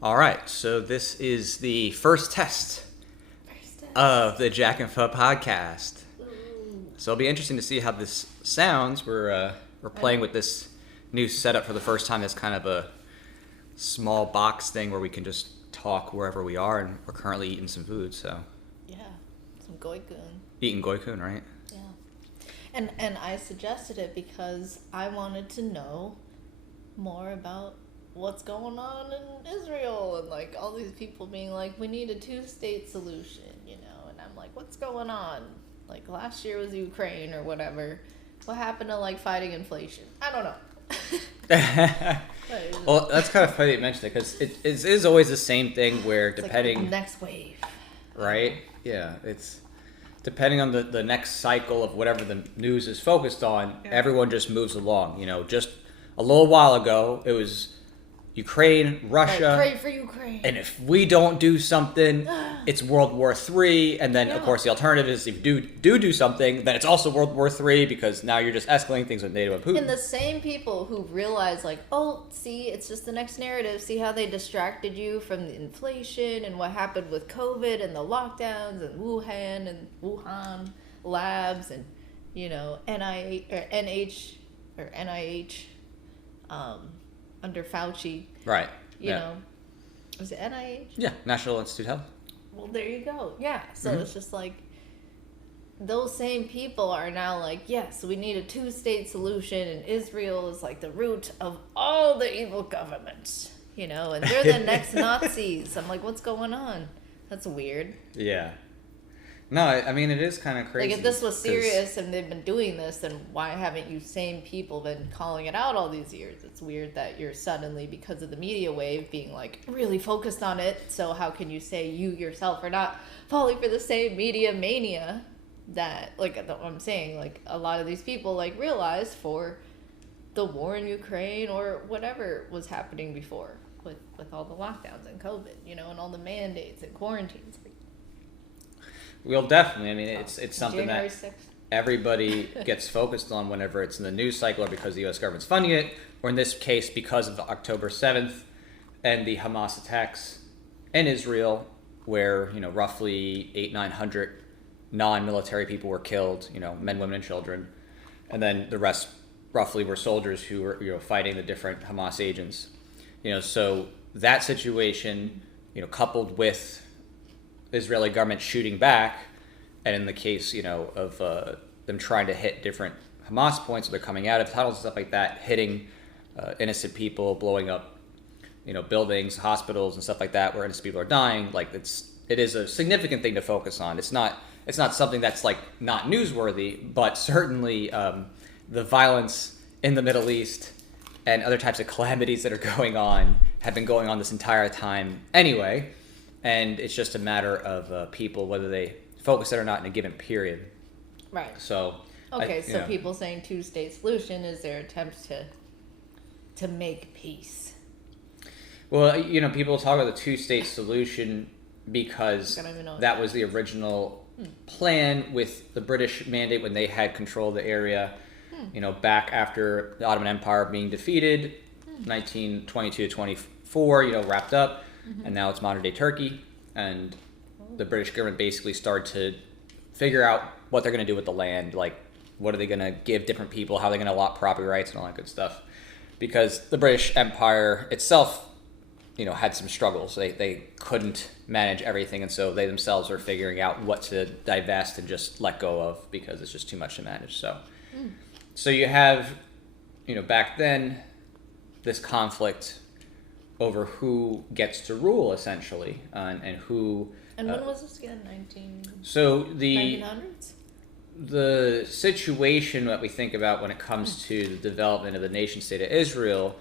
All right, so this is the first test of the Jack and Pho podcast. So it'll be interesting to see how this sounds. We're playing with this new setup for the first time. It's kind of a small box thing where we can just talk wherever we are, and we're currently eating some food. So yeah, some goikun. Eating goikun, right? Yeah, and I suggested it because I wanted to know more about what's going on in Israel, and like all these people being like, we need a two-state solution, and I'm like, what's going on? Like last year was Ukraine or whatever. What happened to like fighting inflation? I don't know. Well, that's kind of funny that you mentioned it, because it is always the same thing where depending... Like the next wave. Right? Yeah, it's... Depending on the next cycle of whatever the news is focused on, everyone just moves along. Just a little while ago, it was Ukraine, Russia. Pray for Ukraine. And if we don't do something, it's World War III. And then, of course, the alternative is if you do something, then it's also World War III, because now you're just escalating things with NATO and Putin. And the same people who realize, like, oh, see, it's just the next narrative. See how they distracted you from the inflation and what happened with COVID and the lockdowns and Wuhan labs and, NIH, under Fauci. Right. Was it NIH? Yeah, National Institute of Health. Well, there you go. Yeah. So it's just like those same people are now like, yes, we need a two-state solution, and Israel is like the root of all the evil governments, and they're the next Nazis. I'm like, what's going on? That's weird. Yeah. No, I mean, it is kind of crazy. Like, if this was serious and they've been doing this, then why haven't you same people been calling it out all these years? It's weird that you're suddenly, because of the media wave, being, like, really focused on it. So how can you say you yourself are not falling for the same media mania that, like, I'm saying, like, a lot of these people, like, realized for the war in Ukraine or whatever was happening before with all the lockdowns and COVID, and all the mandates and quarantines. Well, definitely. I mean, it's something January that 6th. everybody gets focused on whenever it's in the news cycle, or because the U.S. government's funding it, or in this case, because of the October 7th and the Hamas attacks in Israel, where, roughly 900 non-military people were killed, men, women, and children. And then the rest roughly were soldiers who were, fighting the different Hamas agents. So that situation, coupled with Israeli government shooting back, and in the case, of them trying to hit different Hamas points, where they're coming out of tunnels and stuff like that, hitting innocent people, blowing up, buildings, hospitals, and stuff like that, where innocent people are dying. Like, it is a significant thing to focus on. It's not something that's like not newsworthy, but certainly the violence in the Middle East and other types of calamities that are going on have been going on this entire time anyway. And it's just a matter of people, whether they focus it or not in a given period. Right. So. Okay, so people saying two-state solution is their attempt to make peace. Well, people talk about the two-state solution because that was the original plan with the British mandate when they had control of the area. Back after the Ottoman Empire being defeated, 1922 to 24, wrapped up. And now it's modern-day Turkey, and the British government basically started to figure out what they're going to do with the land, like what are they going to give different people, how are they going to allot property rights and all that good stuff. Because the British Empire itself, had some struggles. They couldn't manage everything, and so they themselves are figuring out what to divest and just let go of, because it's just too much to manage. So you have, back then, this conflict over who gets to rule, essentially, and who... And when was this again? 1900s? The situation that we think about when it comes to the development of the nation-state of Israel,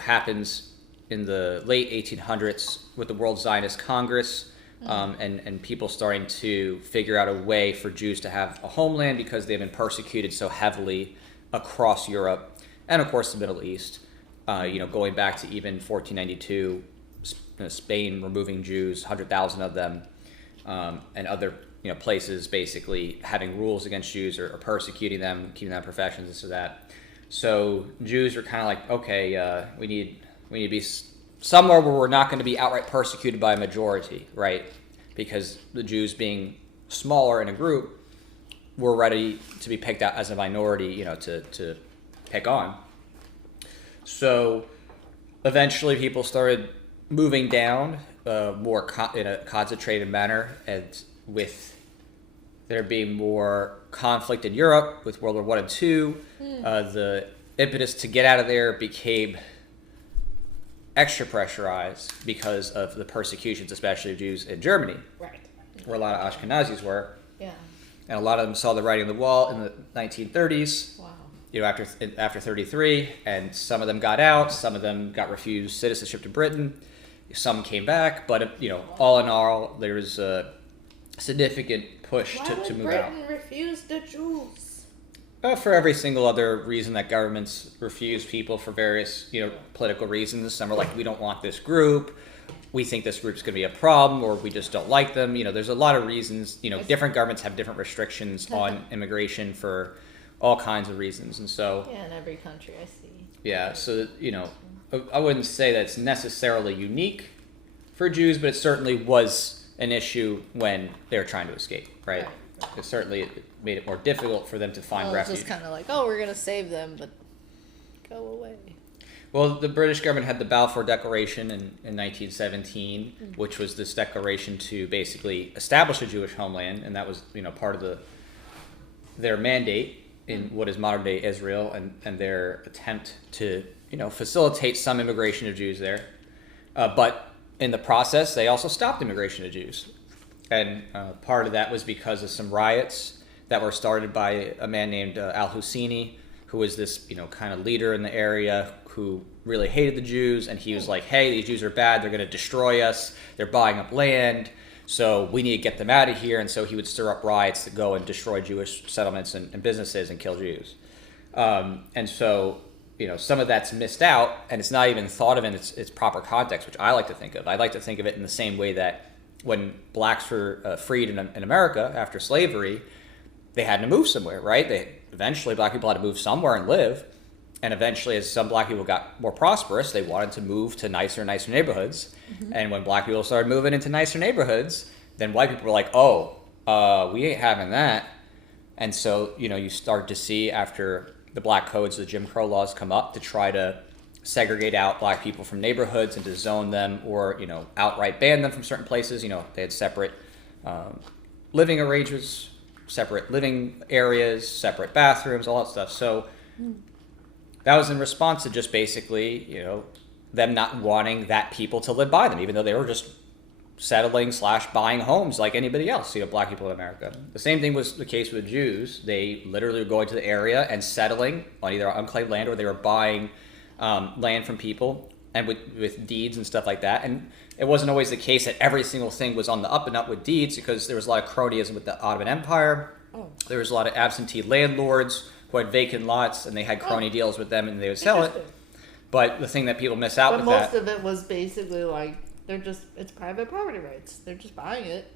happens in the late 1800s with the World Zionist Congress, and people starting to figure out a way for Jews to have a homeland, because they've been persecuted so heavily across Europe and, of course, the Middle East. Going back to even 1492, Spain removing Jews, 100,000 of them, and other places basically having rules against Jews or persecuting them, keeping them in professions, this or that. So Jews are kind of like, okay, we need to be somewhere where we're not going to be outright persecuted by a majority, right? Because the Jews being smaller in a group, were ready to be picked out as a minority, to pick on. So eventually people started moving down more in a concentrated manner, and with there being more conflict in Europe with World War I and II, the impetus to get out of there became extra pressurized because of the persecutions, especially of Jews in Germany, Right. where a lot of Ashkenazis were. Yeah. And a lot of them saw the writing on the wall in the 1930s. Wow. After 33, and some of them got out, some of them got refused citizenship to Britain, some came back, but all in all, there was a significant push to move out. Why would Britain refuse the Jews? For every single other reason that governments refuse people for various, political reasons. Some are like, we don't want this group, we think this group's going to be a problem, or we just don't like them. There's a lot of reasons. Different governments have different restrictions on immigration for all kinds of reasons, and so Yeah, in every country I see. yeah. So I wouldn't say that it's necessarily unique for Jews, but it certainly was an issue when they were trying to escape. Right? It certainly made it more difficult for them to find refuge. It's just kind of like, oh, we're gonna save them, but go away. Well, the British government had the Balfour Declaration in 1917, which was this declaration to basically establish a Jewish homeland, and that was part of their mandate in what is modern day Israel, and their attempt to facilitate some immigration of Jews there. But in the process, they also stopped immigration of Jews, and part of that was because of some riots that were started by a man named Al-Husseini, who was this kind of leader in the area who really hated the Jews, and he was like, hey, these Jews are bad, they're going to destroy us, they're buying up land, so we need to get them out of here. And so he would stir up riots to go and destroy Jewish settlements and businesses and kill Jews. And so some of that's missed out, and it's not even thought of in its proper context, which I like to think of. I like to think of it in the same way that when blacks were freed in America after slavery, they had to move somewhere, right? Eventually black people had to move somewhere and live. And eventually, as some black people got more prosperous, they wanted to move to nicer neighborhoods. Mm-hmm. And when black people started moving into nicer neighborhoods, then white people were like, oh, we ain't having that. And so, you start to see after the black codes, the Jim Crow laws come up to try to segregate out black people from neighborhoods and to zone them or, outright ban them from certain places. They had separate living arrangements, separate living areas, separate bathrooms, all that stuff. So that was in response to just basically, them not wanting that people to live by them, even though they were just settling / buying homes like anybody else, black people in America. The same thing was the case with Jews. They literally were going to the area and settling on either unclaimed land, or they were buying land from people and with deeds and stuff like that. And it wasn't always the case that every single thing was on the up and up with deeds, because there was a lot of cronyism with the Ottoman Empire. There was a lot of absentee landlords who had vacant lots, and they had crony deals with them, and they would sell it. But the thing that people miss out with that... But most of it was basically like, it's private property rights. They're just buying it.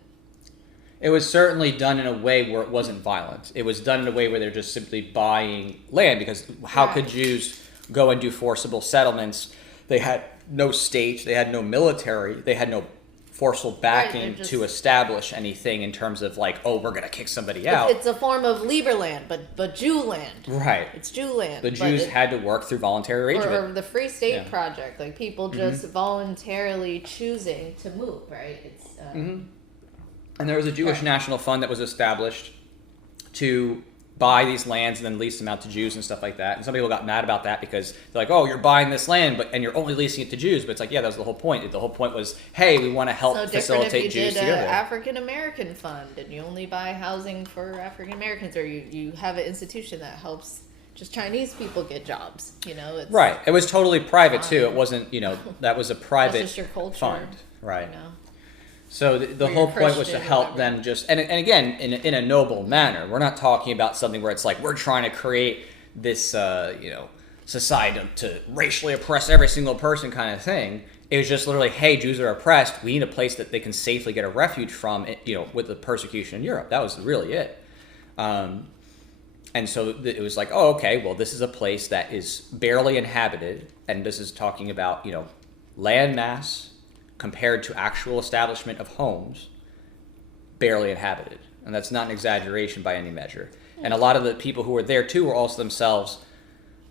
It was certainly done in a way where it wasn't violent. It was done in a way where they're just simply buying land, because how could Jews go and do forcible settlements? They had no state, they had no military, they had no forceful backing to establish anything in terms of like, oh, we're going to kick somebody out. It's a form of Lieberland, but Jew land. Right. It's Jew land. The Jews had to work through voluntary arrangement. Or the Free State Project, like people just voluntarily choosing to move, right? It's And there was a Jewish National Fund that was established to buy these lands and then lease them out to Jews and stuff like that. And some people got mad about that because they're like, oh, you're buying this land, and you're only leasing it to Jews. But it's like, yeah, that was the whole point. The whole point was, hey, we want to help facilitate Jews together. So different if you did an African American fund and you only buy housing for African Americans, or you have an institution that helps just Chinese people get jobs. It's right. It was totally private too. It wasn't, that was a private That's just your culture, fund. Right. So the whole point was to help them just, and again, in a noble manner. We're not talking about something where it's like we're trying to create this, society to racially oppress every single person kind of thing. It was just literally, hey, Jews are oppressed. We need a place that they can safely get a refuge from, with the persecution in Europe. That was really it. And so it was like, oh, okay, well, this is a place that is barely inhabited. And this is talking about, land mass compared to actual establishment of homes barely inhabited. And that's not an exaggeration by any measure. And a lot of the people who were there too were also themselves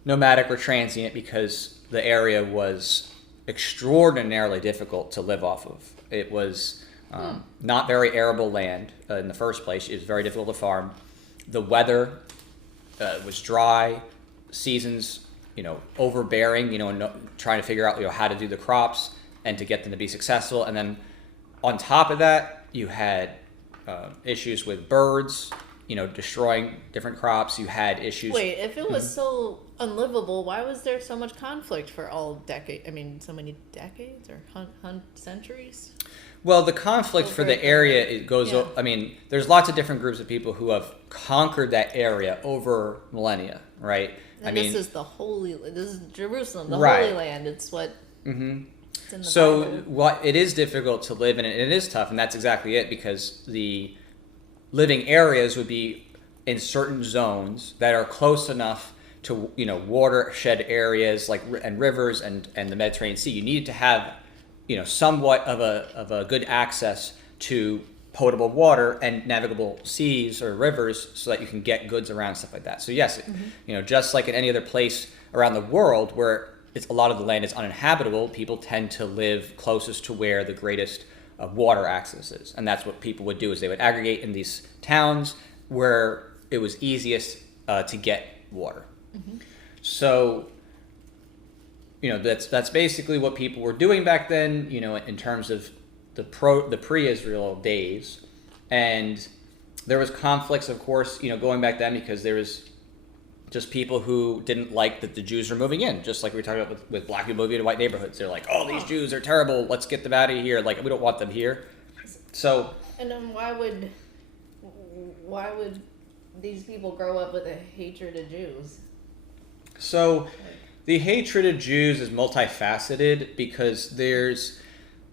nomadic or transient because the area was extraordinarily difficult to live off of. It was not very arable land in the first place. It was very difficult to farm. The weather was dry, seasons, overbearing, and trying to figure out, how to do the crops and to get them to be successful. And then on top of that, you had issues with birds, destroying different crops. You had issues. Wait, if it was so unlivable, why was there so much conflict for all decades? I mean, so many decades or centuries? Well, the conflict for the area, it goes. Yeah. I mean, there's lots of different groups of people who have conquered that area over millennia, right? And this is Jerusalem, the right. Holy Land. It's what. Mm-hmm. It's in the So Bible. it is difficult to live in, and it is tough, and that's exactly it, because the living areas would be in certain zones that are close enough to watershed areas and rivers and the Mediterranean Sea. You needed to have somewhat of a good access to potable water and navigable seas or rivers so that you can get goods around, stuff like that. So yes, just like in any other place around the world where a lot of the land is uninhabitable, people tend to live closest to where the greatest water access is. And that's what people would do, is they would aggregate in these towns where it was easiest to get water. Mm-hmm. So that's basically what people were doing back then, in terms of the pre-Israel days. And there was conflicts, of course, going back then, because there was just people who didn't like that the Jews are moving in, just like we were talking about with black people moving into white neighborhoods. They're like, oh, these Jews are terrible, let's get them out of here, we don't want them here. So, and then why would these people grow up with a hatred of Jews? So the hatred of Jews is multifaceted, because there's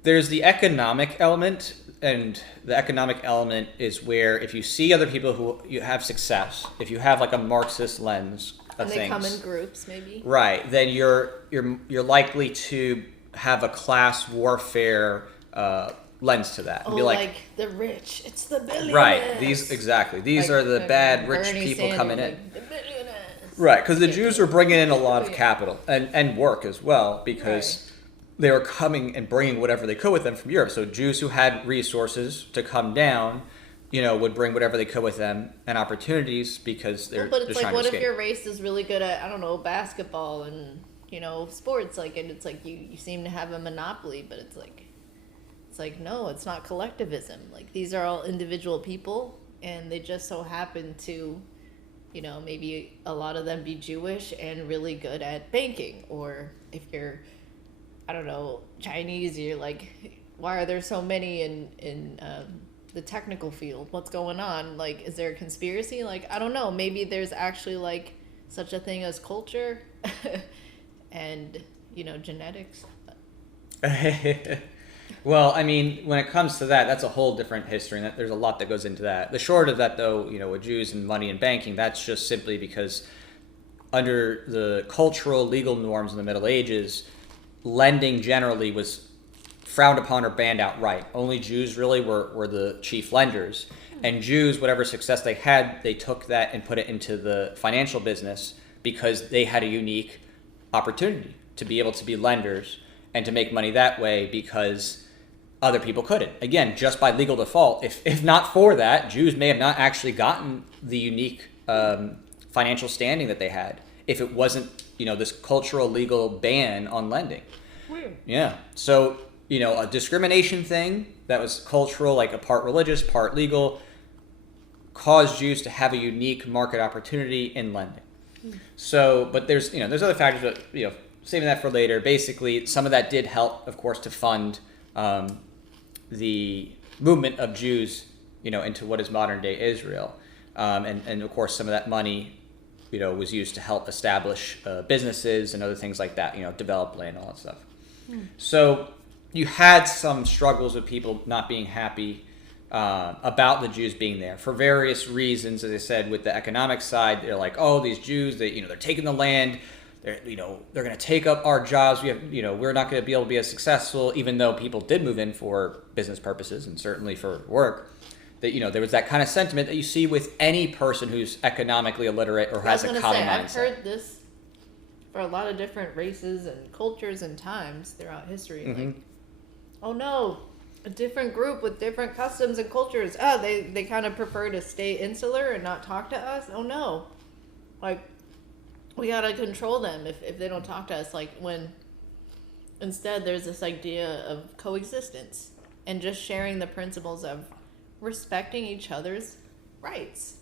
the economic element, and the economic element is where if you see other people who you have success, if you have a Marxist lens of things, things, come in groups, maybe, right? Then you're likely to have a class warfare lens to that. And be like the rich, it's the billionaires. Right. These are the bad rich Bernie people Sanders, coming in. the billionaires. Right, because the Jews were bringing in a lot of capital and work as well, because they were coming and bringing whatever they could with them from Europe. So Jews who had resources to come down, would bring whatever they could with them and opportunities, because they're but it's just trying what to if escape. your race is really good at, I don't know, basketball and sports, and it's you seem to have a monopoly, but it's no, it's not collectivism. These are all individual people, and they just so happen to maybe a lot of them be Jewish and really good at banking. Or if you're, I don't know, Chinese, you're why are there so many in the technical field? What's going on? Is there a conspiracy? I don't know. Maybe there's actually such a thing as culture and, genetics. Well, I mean, when it comes to that, that's a whole different history, and there's a lot that goes into that. The short of that, though, with Jews and money and banking, that's just simply because under the cultural legal norms in the Middle Ages, lending generally was frowned upon or banned outright. Only Jews really were the chief lenders. And Jews, whatever success they had, they took that and put it into the financial business, because they had a unique opportunity to be able to be lenders and to make money that way, because other people couldn't. Again, just by legal default. If not for that, Jews may have not actually gotten the unique financial standing that they had if it wasn't, this cultural legal ban on lending. Weird. Yeah. So, a discrimination thing that was cultural, a part religious, part legal, caused Jews to have a unique market opportunity in lending. So, but there's other factors, but, saving that for later. Basically, some of that did help, of course, to fund the movement of Jews, into what is modern day Israel. And of course, some of that money, was used to help establish businesses and other things like that, develop land, all that stuff. So you had some struggles with people not being happy about the Jews being there for various reasons. As I said, with the economic side, they're like, oh, these Jews, they're taking the land. they're going to take up our jobs. We're not going to be able to be as successful, even though people did move in for business purposes and certainly for work. That there was that kind of sentiment that you see with any person who's economically illiterate or has a common mindset. I've heard this for a lot of different races and cultures and times throughout history. Mm-hmm. Like, oh no, a different group with different customs and cultures. Oh, they kind of prefer to stay insular and not talk to us. Oh no, like we gotta control them if they don't talk to us. Like when instead there's this idea of coexistence and just sharing the principles of respecting each other's rights,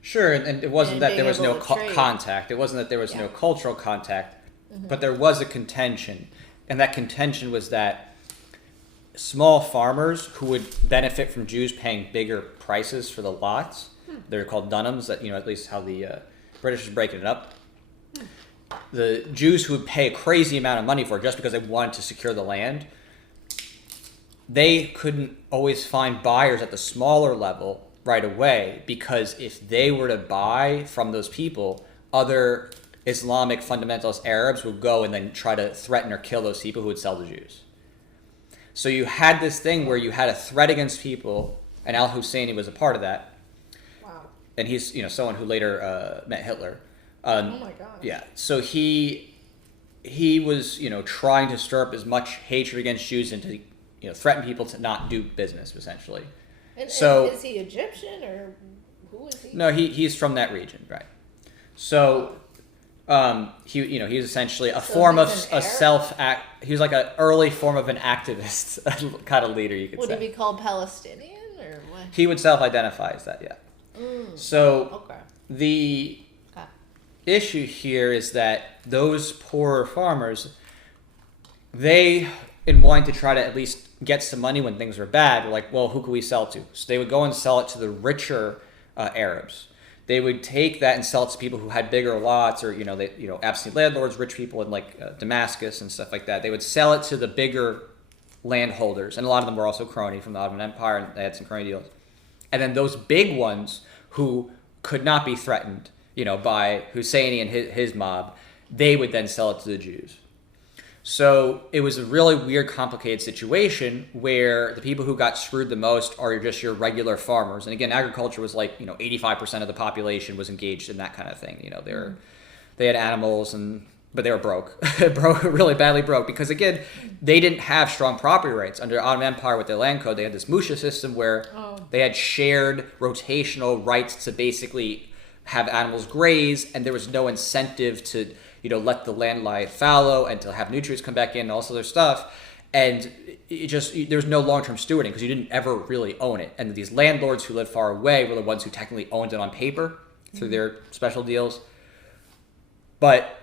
Sure, and it wasn't that there was no contact. It wasn't that there was no cultural contact, but there was a contention. And that contention was that small farmers who would benefit from Jews paying bigger prices for the lots, they're called dunhams, that at least how the British is breaking it up. The Jews who would pay a crazy amount of money for it just because they wanted to secure the land, they couldn't always find buyers at the smaller level right away, because if they were to buy from those people, other Islamic fundamentalist Arabs would go and then try to threaten or kill those people who would sell to Jews. So you had this thing where you had a threat against people, and al-Husseini was a part of that. Wow. And he's someone who later met Hitler. Oh my God. Yeah. So he was trying to stir up as much hatred against Jews and to threaten people to not do business, essentially. And so is he Egyptian or who is he? No, he's from that region, right? So he's essentially a form of a self-act. He was like an early form of an activist kind of leader, you could say. Would he be called Palestinian or what? He would self-identify as that, yeah. So the issue here is that those poorer farmers, they, in wanting to try to at least get some money when things were bad, were like, well, who could we sell to? So they would go and sell it to the richer Arabs. They would take that and sell it to people who had bigger lots, or absentee landlords, rich people in like Damascus and stuff like that. They would sell it to the bigger landholders, and a lot of them were also crony from the Ottoman Empire, and they had some crony deals. And then those big ones who could not be threatened, by Husseini and his mob, they would then sell it to the Jews. So it was a really weird, complicated situation where the people who got screwed the most are just your regular farmers. And again, agriculture was like, 85% of the population was engaged in that kind of thing. They had animals, but they were broke, really badly broke, because again, they didn't have strong property rights. Under the Ottoman Empire with their land code, they had this Musha system where they had shared rotational rights to basically have animals graze, and there was no incentive to let the land lie fallow and to have nutrients come back in and all this other stuff. And there was no long-term stewarding because you didn't ever really own it. And these landlords who lived far away were the ones who technically owned it on paper through their special deals. But,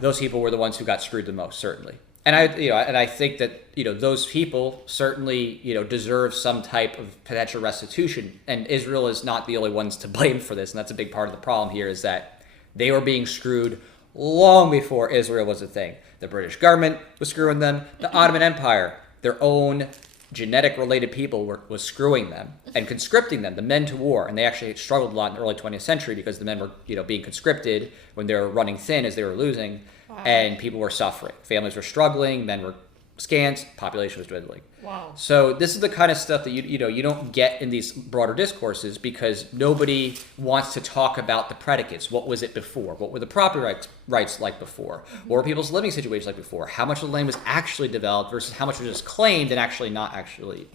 those people were the ones who got screwed the most, certainly. And I think that, those people certainly, deserve some type of potential restitution. And Israel is not the only ones to blame for this. And that's a big part of the problem here, is that they were being screwed long before Israel was a thing. The British government was screwing them. The Ottoman Empire, their own genetic-related people was screwing them and conscripting them, the men to war. And they actually struggled a lot in the early 20th century because the men were, being conscripted when they were running thin as they were losing. Wow. And people were suffering. Families were struggling, men were scant, population was dwindling. Wow. So this is the kind of stuff that you don't get in these broader discourses, because nobody wants to talk about the predicates. What was it before? What were the property rights like before? What were people's living situations like before? How much of the land was actually developed versus how much was just claimed and actually not actually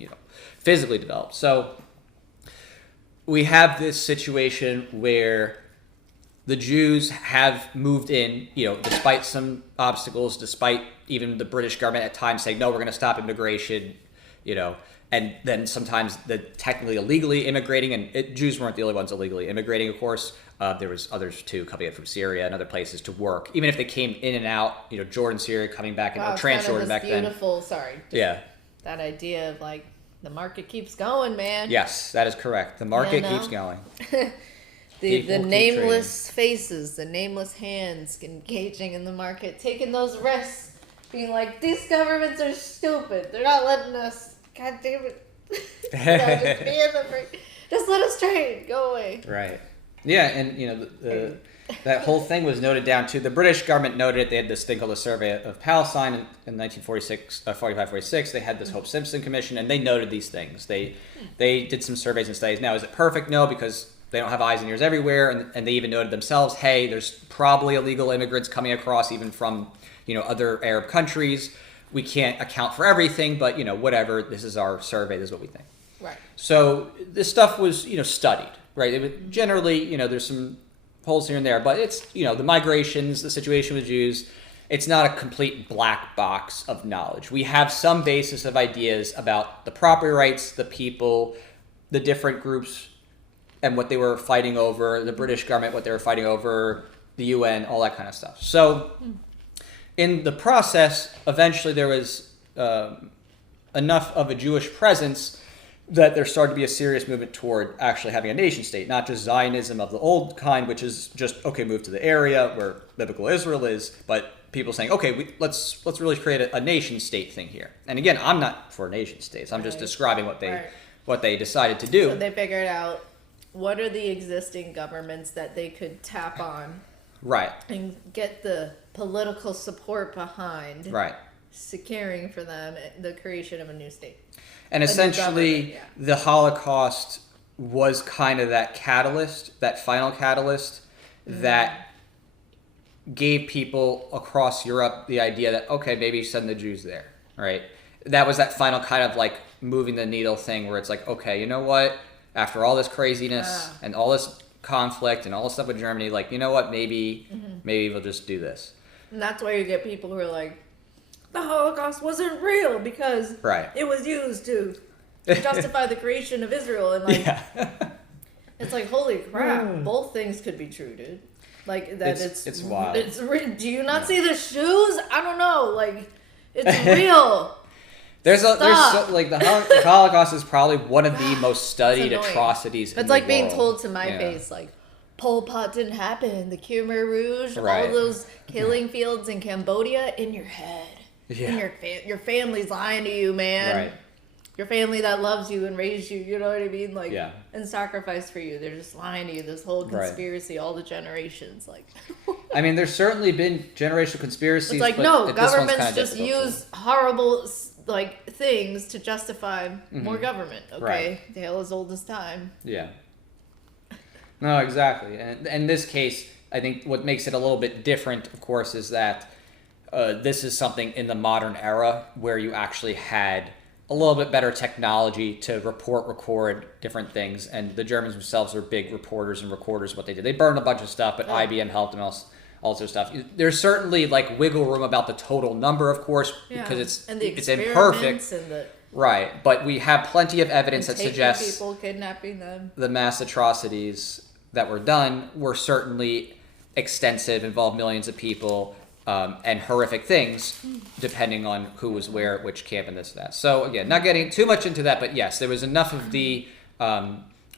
physically developed? So we have this situation where the Jews have moved in, despite some obstacles, despite even the British government at times saying, no, we're going to stop immigration, and then sometimes the technically illegally immigrating, and Jews weren't the only ones illegally immigrating, of course. There was others too coming in from Syria and other places to work, even if they came in and out, Jordan, Syria, coming back and Transjordan back then. That idea of like the market keeps going, man. Yes, that is correct. The market keeps going. The nameless faces, the nameless hands engaging in the market, taking those risks, being like, these governments are stupid. They're not letting us. God damn it. Just let us trade. Go away. Right. Yeah, and that whole thing was noted down too. The British government noted it. They had this thing called the Survey of Palestine in 1946, 45, 46. They had this Hope Simpson Commission, and they noted these things. They did some surveys and studies. Now, is it perfect? No, because they don't have eyes and ears everywhere, and they even noted themselves, hey, there's probably illegal immigrants coming across even from other Arab countries. We can't account for everything, but whatever. This is our survey. This is what we think. Right. So this stuff was studied, right? It would generally there's some holes here and there, but it's the migrations, the situation with Jews. It's not a complete black box of knowledge. We have some basis of ideas about the property rights, the people, the different groups, and what they were fighting over, the British government, what they were fighting over, the UN, all that kind of stuff. So in the process, eventually there was enough of a Jewish presence that there started to be a serious movement toward actually having a nation state, not just Zionism of the old kind, which is just, okay, move to the area where biblical Israel is, but people saying, okay, let's really create a nation state thing here. And again, I'm not for nation states. I'm just describing what they decided to do. So they figured out what are the existing governments that they could tap on, right, and get the political support behind, right, securing for them the creation of a new state. And essentially, the Holocaust was kind of that catalyst, that final catalyst, that gave people across Europe the idea that, okay, maybe send the Jews there, right? That was that final kind of like moving the needle thing where it's like, okay, you know what? After all this craziness and all this conflict and all this stuff with Germany, like, you know what? Maybe we'll just do this. And that's why you get people who are like, the Holocaust wasn't real because it was used to justify the creation of Israel. And like, it's like, holy crap, both things could be true, dude. Like that it's wild. Do you not see the shoes? I don't know. Like, it's real. There's like the Holocaust is probably one of the most studied atrocities. It's like being told to my face, like, Pol Pot didn't happen. The Khmer Rouge, all those killing fields in Cambodia, in your head. Yeah. And your family's lying to you, man. Right. Your family that loves you and raised you, you know what I mean? Like, and sacrificed for you. They're just lying to you. This whole conspiracy, all the generations. Like, I mean, there's certainly been generational conspiracies. It's like, no, governments just use horrible things to justify more government. Okay, tale as old as time. Yeah. No, exactly. And in this case, I think what makes it a little bit different, of course, is that this is something in the modern era where you actually had a little bit better technology to record different things. And the Germans themselves were big reporters and recorders of what they did. They burned a bunch of stuff, but IBM helped them all sorts of stuff. There's certainly like wiggle room about the total number, of course, because it's imperfect. Right, but we have plenty of evidence that suggests people, kidnapping them. The mass atrocities that were done were certainly extensive, involved millions of people, and horrific things, depending on who was where, at which camp, and this and that. So again, not getting too much into that, but yes, there was enough of the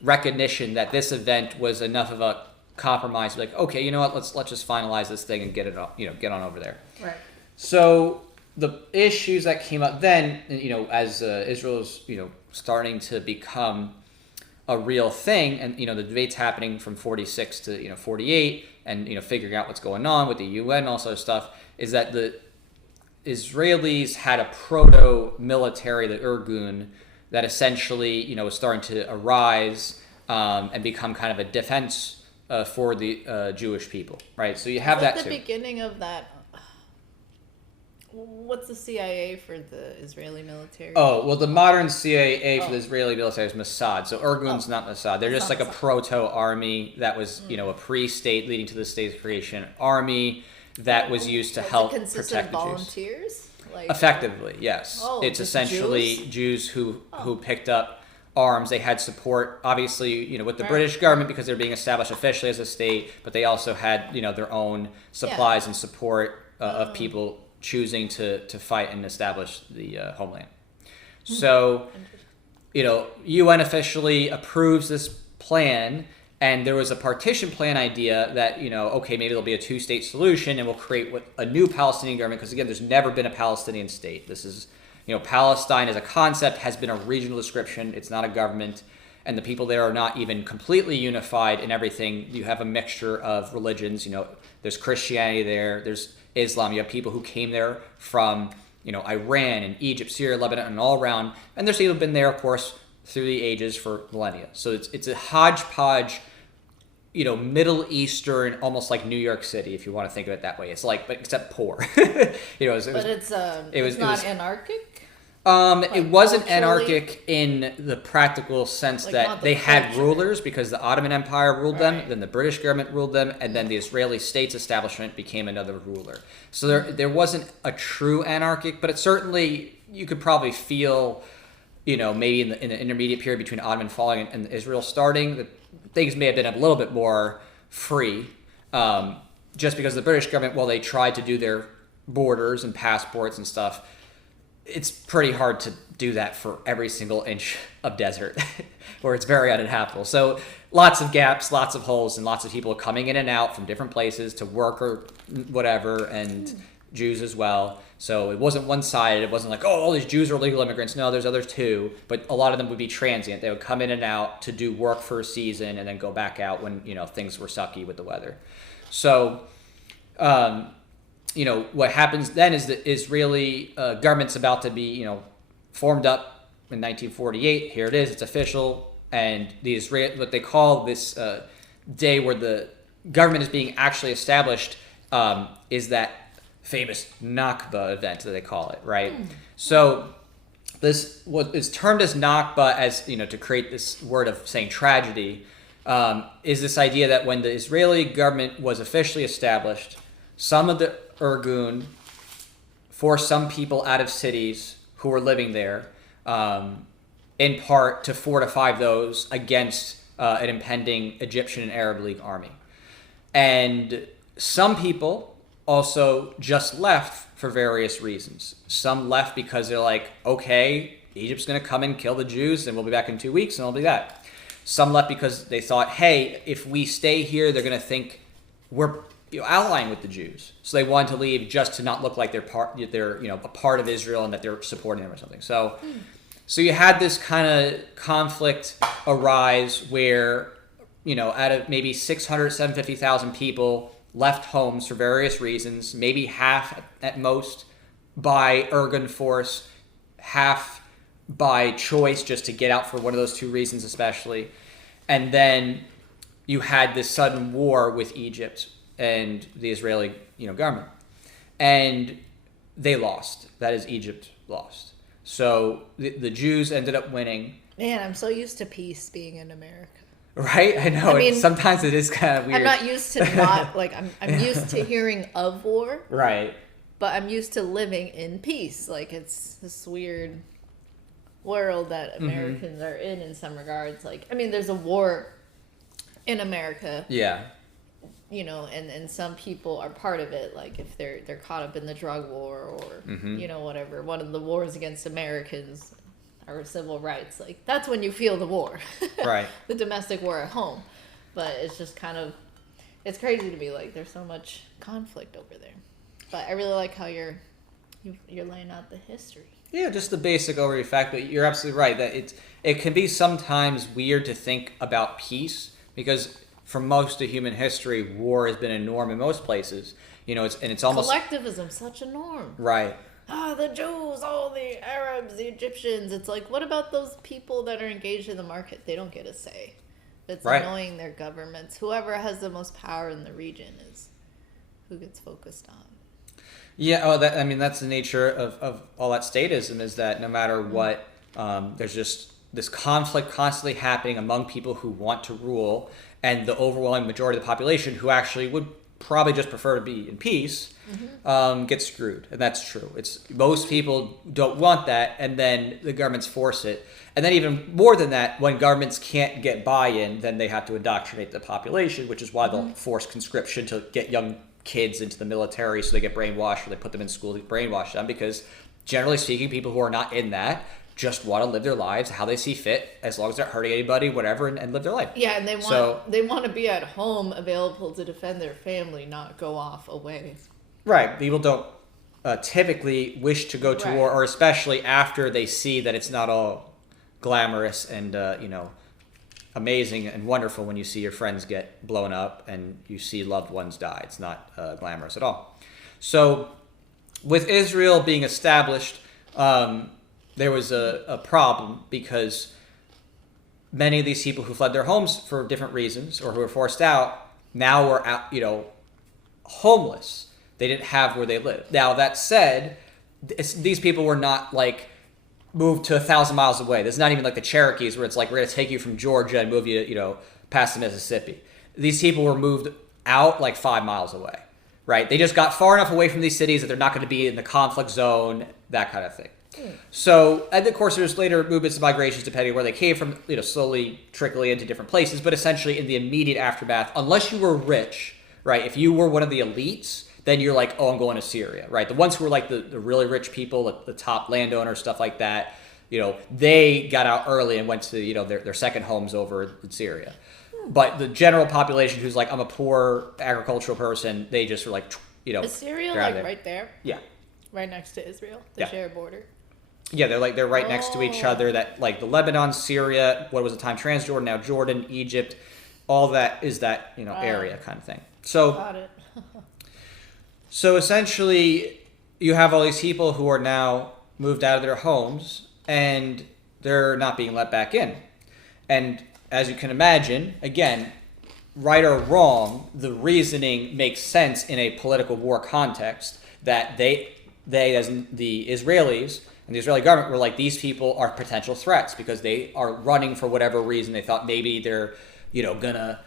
recognition that this event was enough of a compromise. Like, okay, you know what? Let's just finalize this thing and get it, get on over there. Right. So the issues that came up then, as Israel's, starting to become a real thing, and the debates happening from 46 to 48, and figuring out what's going on with the UN and all sort of stuff, is that the Israelis had a proto-military, the Irgun, that essentially was starting to arise and become kind of a defense for the Jewish people, right? So you have that too. The beginning of that. What's the CIA for the Israeli military? Oh, well, the modern CIA for the Israeli military is Mossad. So Irgun's not Mossad. They're just like a proto-army that was, a pre-state leading to the state's creation army that was used to help protect the Jews. Volunteers? Effectively, yes. It's essentially Jews who picked up arms. They had support, obviously, with the British government because they're being established officially as a state, but they also had, their own supplies and support of people choosing to fight and establish the homeland. So, UN officially approves this plan, and there was a partition plan idea that, okay, maybe there'll be a two-state solution and we'll create a new Palestinian government, because again, there's never been a Palestinian state. This is, Palestine as a concept has been a regional description. It's not a government. and the people there are not even completely unified in everything. You have a mixture of religions. There's Christianity there, there's Islam. You have people who came there from Iran and Egypt, Syria, Lebanon, and all around, and there's people who've been there, of course, through the ages for millennia. So it's a hodgepodge, Middle Eastern, almost like New York City, if you want to think of it that way. It's like, but except poor. It's not anarchic. It wasn't culturally? Anarchic in the practical sense that they had rulers, because the Ottoman Empire ruled them, then the British government ruled them, and then the Israeli state's establishment became another ruler. So there wasn't a true anarchic, but it certainly, you could probably feel, maybe in the intermediate period between Ottoman falling and Israel starting, that things may have been a little bit more free, just because the British government, while they tried to do their borders and passports and stuff, it's pretty hard to do that for every single inch of desert where it's very uninhabitable. So lots of gaps, lots of holes, and lots of people coming in and out from different places to work or whatever, and Jews as well. So it wasn't one-sided. It wasn't like, all these Jews are illegal immigrants. No, there's others too, but a lot of them would be transient. They would come in and out to do work for a season and then go back out when, things were sucky with the weather. So, what happens then is the Israeli government's about to be, formed up in 1948. Here it is. It's official. And what they call this day where the government is being actually established is that famous Nakba event that they call it, right? So this what is termed as Nakba, as to create this word of saying tragedy, is this idea that when the Israeli government was officially established, some of the Irgun forced some people out of cities who were living there, in part to fortify those against an impending Egyptian and Arab League army. And some people also just left for various reasons. Some left because they're like, okay, Egypt's going to come and kill the Jews, and we'll be back in 2 weeks, and it'll be that. Some left because they thought, hey, if we stay here, they're going to think we're allying with the Jews. So they wanted to leave just to not look like they're a part of Israel and that they're supporting them or something. So you had this kind of conflict arise where, out of maybe 750,000 people left homes for various reasons, maybe half at most by Irgun force, half by choice just to get out for one of those two reasons especially. And then you had this sudden war with Egypt and the Israeli, government, and they lost. That is, Egypt lost. So the Jews ended up winning. Man, I'm so used to peace being in America. Right, I know. Sometimes it is kind of weird. I'm not used to I'm used to hearing of war. Right. But I'm used to living in peace. Like, it's this weird world that Americans are in some regards. Like, there's a war in America. Yeah. And some people are part of it, like if they're caught up in the drug war or whatever. One of the wars against Americans are civil rights. Like, that's when you feel the war, right? The domestic war at home. But it's just it's crazy to me. Like, there's so much conflict over there. But I really like how you're laying out the history. Yeah, just the basic overview fact. But you're absolutely right that it can be sometimes weird to think about peace, because for most of human history, war has been a norm in most places. It's almost collectivism, such a norm. Right. The Jews, the Arabs, the Egyptians. It's like, what about those people that are engaged in the market? They don't get a say. It's annoying their governments. Whoever has the most power in the region is who gets focused on. Yeah. That's the nature of all that statism, is that no matter what, there's just this conflict constantly happening among people who want to rule, and the overwhelming majority of the population who actually would probably just prefer to be in peace, gets screwed. And that's true. Most people don't want that, and then the governments force it. And then even more than that, when governments can't get buy-in, then they have to indoctrinate the population, which is why they'll force conscription to get young kids into the military so they get brainwashed, or they put them in school to brainwash them, because generally speaking, people who are not in that just want to live their lives how they see fit, as long as they're not hurting anybody, whatever, and live their life. Yeah, and they want to be at home, available to defend their family, not go off away. Right. People don't typically wish to go to war, or especially after they see that it's not all glamorous and amazing and wonderful when you see your friends get blown up and you see loved ones die. It's not glamorous at all. So with Israel being established, there was a problem because many of these people who fled their homes for different reasons or who were forced out now were out, homeless. They didn't have where they lived. Now, that said, these people were not like moved to 1,000 miles away. This is not even like the Cherokees where it's like, we're going to take you from Georgia and move you, past the Mississippi. These people were moved out like 5 miles away, right? They just got far enough away from these cities that they're not going to be in the conflict zone, that kind of thing. So, and of course, there's later movements and migrations depending on where they came from, slowly trickling into different places. But essentially, in the immediate aftermath, unless you were rich, right? If you were one of the elites, then you're like, oh, I'm going to Syria, right? The ones who were like the really rich people, the top landowners, stuff like that, they got out early and went to, their second homes over in Syria. But the general population who's like, I'm a poor agricultural person, they just were like, Is Syria like right there? Yeah. Right next to Israel? They share a border? Yeah, they're right next to each other. That like the Lebanon, Syria, what was the time Transjordan, now Jordan, Egypt, all that is that area kind of thing. So, got it. So essentially, you have all these people who are now moved out of their homes and they're not being let back in. And as you can imagine, again, right or wrong, the reasoning makes sense in a political war context that they as in the Israelis and the Israeli government were like, these people are potential threats because they are running for whatever reason. They thought maybe they're, gonna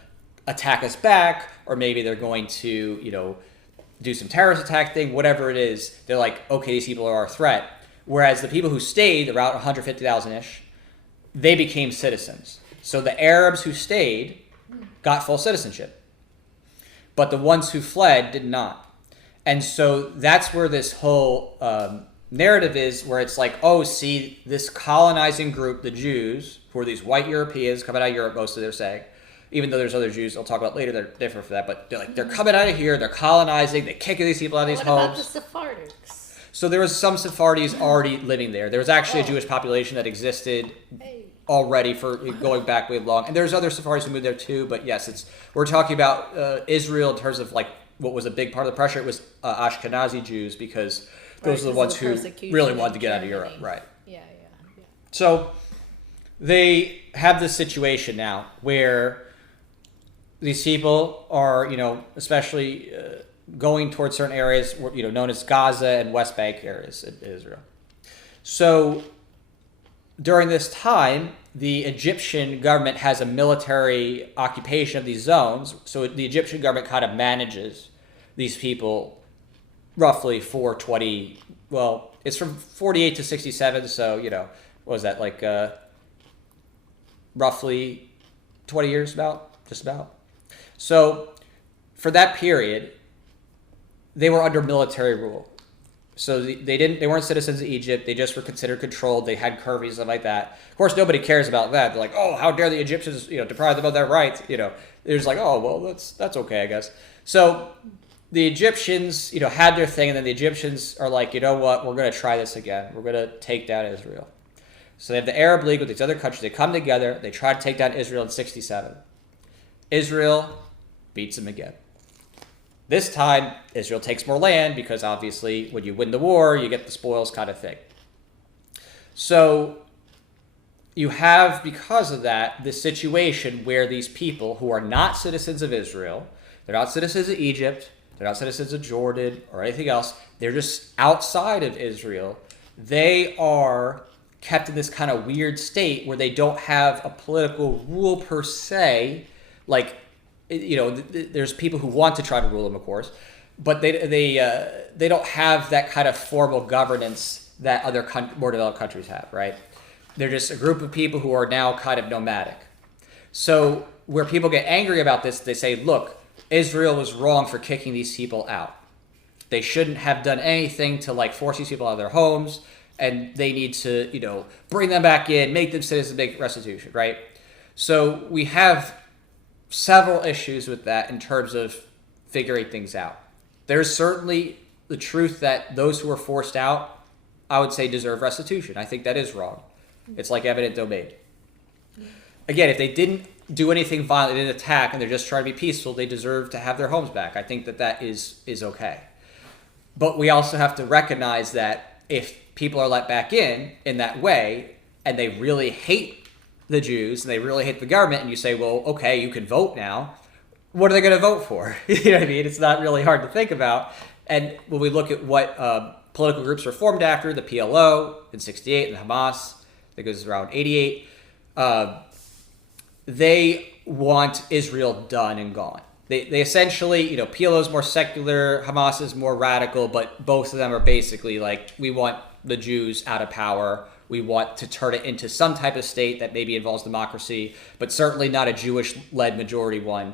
attack us back, or maybe they're going to, do some terrorist attack thing, whatever it is. They're like, okay, these people are our threat. Whereas the people who stayed, about 150,000-ish, they became citizens. So the Arabs who stayed got full citizenship. But the ones who fled did not. And so that's where this whole narrative is, where it's like, oh, see, this colonizing group, the Jews, who are these white Europeans coming out of Europe, most of they're saying, even though there's other Jews I'll talk about later that are different for that, but they're coming out of here, they're colonizing, they're kicking these people out of these homes. What about the Sephardics? So there was some Sephardi's already living there. There was actually a Jewish population that existed already for going back way long. And there's other Sephardi's who moved there too, but yes, we're talking about Israel in terms of like what was a big part of the pressure. It was Ashkenazi Jews because those are the ones who really wanted to get out of Europe, right? Yeah. So they have this situation now where these people are, especially going towards certain areas, known as Gaza and West Bank areas in Israel. So during this time, the Egyptian government has a military occupation of these zones. So the Egyptian government kind of manages these people roughly for 20, well, it's from 48 to 67. So, what was that, like roughly 20 years just about. So for that period, they were under military rule. So they weren't citizens of Egypt. They just were considered controlled. They had curfews, stuff like that. Of course, nobody cares about that. They're like, oh, how dare the Egyptians, deprive them of their rights? They're just like, oh, well, that's okay, I guess. So the Egyptians, had their thing, and then the Egyptians are like, you know what? We're going to try this again. We're going to take down Israel. So they have the Arab League with these other countries. They come together. They try to take down Israel in 1967. Israel beats them again. This time, Israel takes more land because obviously when you win the war, you get the spoils kind of thing. So you have, because of that, this situation where these people who are not citizens of Israel, they're not citizens of Egypt, they're not citizens of Jordan or anything else, they're just outside of Israel. They are kept in this kind of weird state where they don't have a political rule per se, like, there's people who want to try to rule them, of course, but they don't have that kind of formal governance that other more developed countries have, right? They're just a group of people who are now kind of nomadic. So where people get angry about this, they say, look, Israel was wrong for kicking these people out. They shouldn't have done anything to like force these people out of their homes, and they need to, bring them back in, make them citizens, make restitution, right? So we have several issues with that in terms of figuring things out. There's certainly the truth that those who were forced out, I would say, deserve restitution. I think that is wrong. It's like eminent domain. Again, if they didn't do anything violent, they didn't attack, and they're just trying to be peaceful, they deserve to have their homes back. I think that is okay. But we also have to recognize that if people are let back in that way, and they really hate the Jews, and they really hate the government, and you say, well, okay, you can vote now, what are they going to vote for? You know what I mean? It's not really hard to think about. And when we look at what political groups were formed after, the PLO in 68 and the Hamas, that goes around 88, they want Israel done and gone. They essentially, PLO is more secular, Hamas is more radical, but both of them are basically like, we want the Jews out of power. We want to turn it into some type of state that maybe involves democracy, but certainly not a Jewish-led majority one,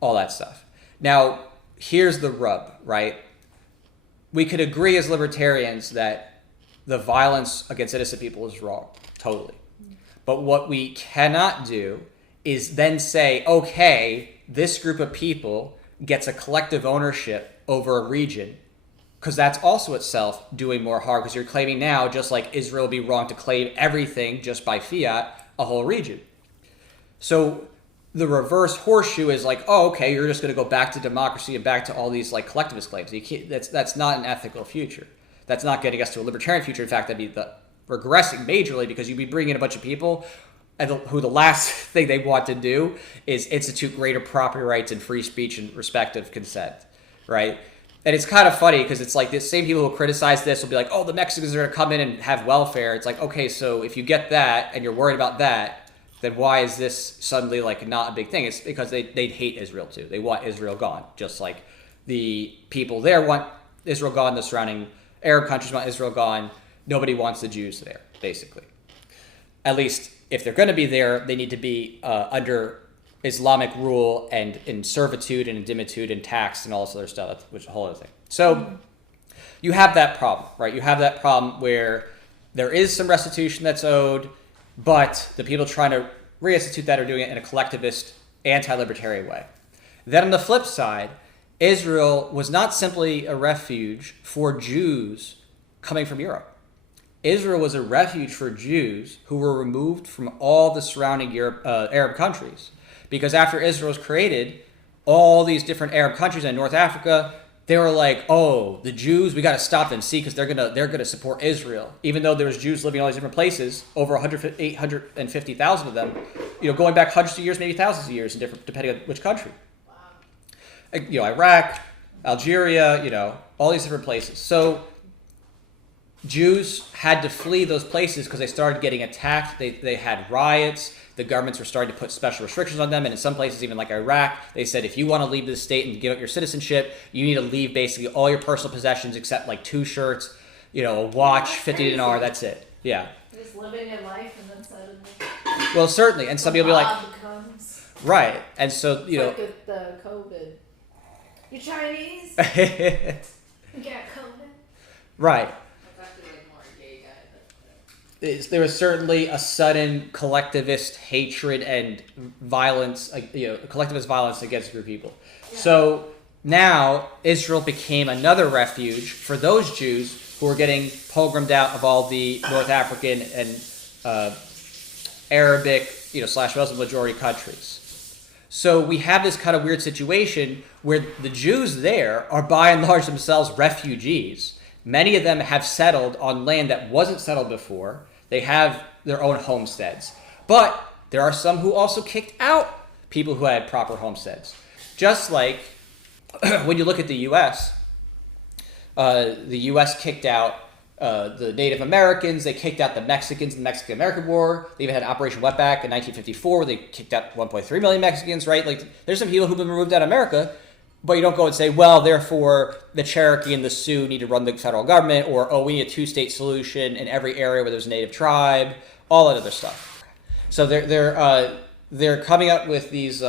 all that stuff. Now, here's the rub, right? We could agree as libertarians that the violence against innocent people is wrong, totally. But what we cannot do is then say, okay, this group of people gets a collective ownership over a region, because that's also itself doing more harm, because you're claiming now, just like Israel would be wrong to claim everything just by fiat, a whole region. So the reverse horseshoe is like, oh, okay, you're just going to go back to democracy and back to all these like collectivist claims. That's not an ethical future. That's not getting us to a libertarian future. In fact, that'd be regressing majorly, because you'd be bringing in a bunch of people who the last thing they want to do is institute greater property rights and free speech and respect of consent, right? And it's kind of funny because it's like the same people who criticize this will be like, oh, the Mexicans are going to come in and have welfare. It's like, okay, so if you get that and you're worried about that, then why is this suddenly like not a big thing? It's because they hate Israel too. They want Israel gone, just like the people there want Israel gone. The surrounding Arab countries want Israel gone. Nobody wants the Jews there, basically. At least if they're going to be there, they need to be under Islamic rule and in servitude and indemnitude and tax and all this other stuff, which is a whole other thing. So you have that problem, right? You have that problem where there is some restitution that's owed, but the people trying to reinstitute that are doing it in a collectivist, anti-libertarian way. Then on the flip side, Israel was not simply a refuge for Jews coming from Europe. Israel was a refuge for Jews who were removed from all the surrounding Arab countries. Because after Israel was created, all these different Arab countries in North Africa, they were like, oh, the Jews, we got to stop them, because they're gonna support Israel. Even though there was Jews living in all these different places, over 850,000 of them, going back hundreds of years, maybe thousands of years, depending on which country. Wow. Iraq, Algeria, all these different places. So Jews had to flee those places because they started getting attacked. They had riots. The governments were starting to put special restrictions on them. And in some places, even like Iraq, they said, if you want to leave the state and give up your citizenship, you need to leave basically all your personal possessions except like 2 shirts, a watch, 50 dinar, that's it. Yeah. Just living your life and then suddenly. Well, certainly. And some people be like, comes. Right. And so, Look at the COVID. You Chinese? You got COVID? Right. There was certainly a sudden collectivist hatred and violence, collectivist violence against a group of people. Yeah. So now Israel became another refuge for those Jews who were getting pogromed out of all the North African and Arabic, / Muslim majority countries. So we have this kind of weird situation where the Jews there are by and large themselves refugees. Many of them have settled on land that wasn't settled before. They have their own homesteads. But there are some who also kicked out people who had proper homesteads. Just like when you look at the U.S., kicked out the Native Americans. They kicked out the Mexicans in the Mexican-American War. They even had Operation Wetback in 1954 where they kicked out 1.3 million Mexicans, right? Like, there's some people who've been removed out of America. But you don't go and say, well, therefore, the Cherokee and the Sioux need to run the federal government, or, oh, we need a 2-state solution in every area where there's a native tribe, all that other stuff. So they're coming up with these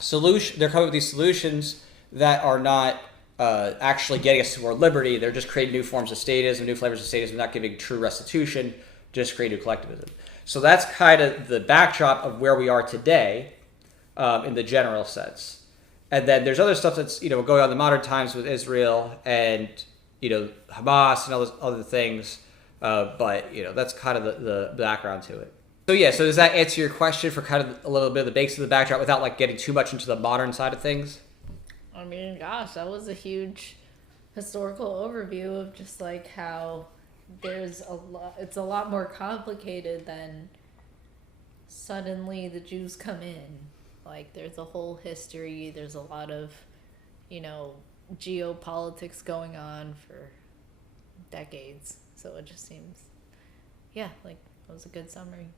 solutions. They're coming up with these solutions that are not actually getting us to more liberty. They're just creating new forms of statism, new flavors of statism, not giving true restitution, just creating new collectivism. So that's kind of the backdrop of where we are today in the general sense. And then there's other stuff that's, going on in the modern times with Israel and, Hamas and all those other things. But, that's kind of the background to it. So does that answer your question for kind of a little bit of the basics of the backdrop without like getting too much into the modern side of things? I mean, gosh, that was a huge historical overview of just like how there's a lot, it's a lot more complicated than suddenly the Jews come in. Like, there's a whole history, there's a lot of, geopolitics going on for decades. So it just seems, like, that was a good summary.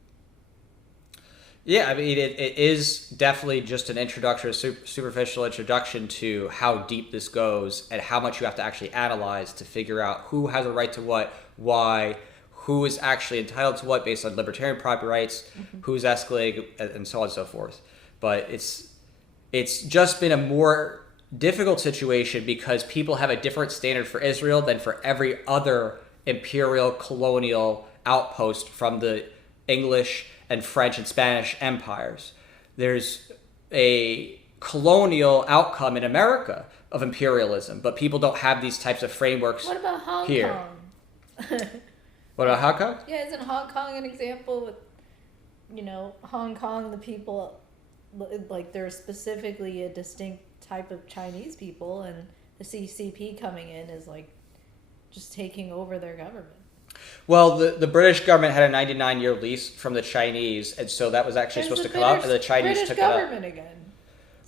Yeah, I mean, it is definitely just an introduction, a superficial introduction to how deep this goes and how much you have to actually analyze to figure out who has a right to what, why, who is actually entitled to what based on libertarian property rights, who's escalating, and so on and so forth. But it's just been a more difficult situation because people have a different standard for Israel than for every other imperial colonial outpost from the English and French and Spanish empires. There's a colonial outcome in America of imperialism, but people don't have these types of frameworks here. What about Hong Kong? What about Hong Kong? Yeah, isn't Hong Kong an example with, Hong Kong, the people, like, they're specifically a distinct type of Chinese people, and the CCP coming in is, like, just taking over their government. Well, the British government had a 99-year lease from the Chinese, and so that was actually supposed to come up, and the Chinese took it up. British government again.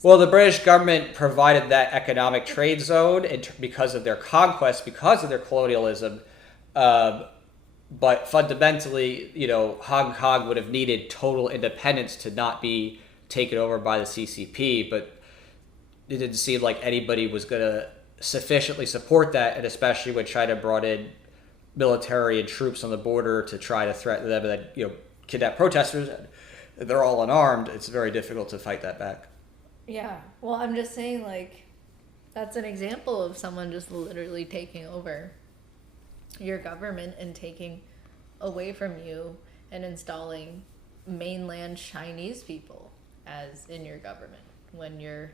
Well, the British government provided that economic trade zone because of their conquest, because of their colonialism. But fundamentally, Hong Kong would have needed total independence to not be taken over by the CCP, but it didn't seem like anybody was going to sufficiently support that, and especially when China brought in military and troops on the border to try to threaten them and then, kidnap protesters, and they're all unarmed, it's very difficult to fight that back. Yeah. Well, I'm just saying, like, that's an example of someone just literally taking over your government and taking away from you and installing mainland Chinese people as in your government when you're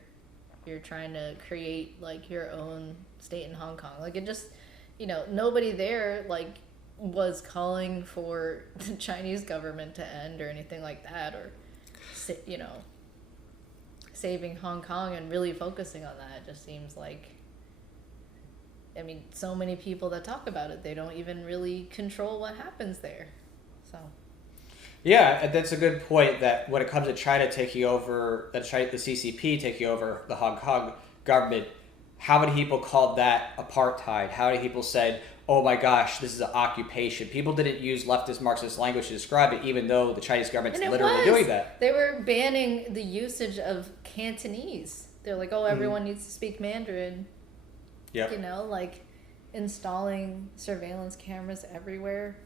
trying to create, like, your own state in Hong Kong. Like, it just, nobody there, like, was calling for the Chinese government to end or anything like that, or, saving Hong Kong and really focusing on that. It just seems like, I mean, so many people that talk about it, they don't even really control what happens there. So. Yeah, that's a good point, that when it comes to China taking over, the CCP taking over the Hong Kong government, how many people called that apartheid? How many people said, oh my gosh, this is an occupation? People didn't use leftist Marxist language to describe it, even though the Chinese government's literally doing that. They were banning the usage of Cantonese. They're like, oh, everyone needs to speak Mandarin. Yep. Like installing surveillance cameras everywhere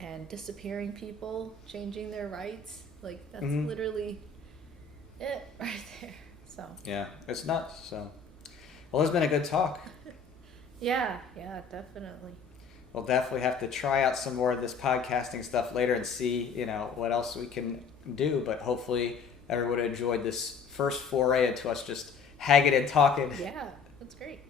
and disappearing people, changing their rights. Like, that's literally it right there. So. Yeah, it's nuts. So, well, it's been a good talk. Yeah, definitely. We'll definitely have to try out some more of this podcasting stuff later and see, what else we can do. But hopefully everyone enjoyed this first foray into us just hanging and talking. Yeah, that's great.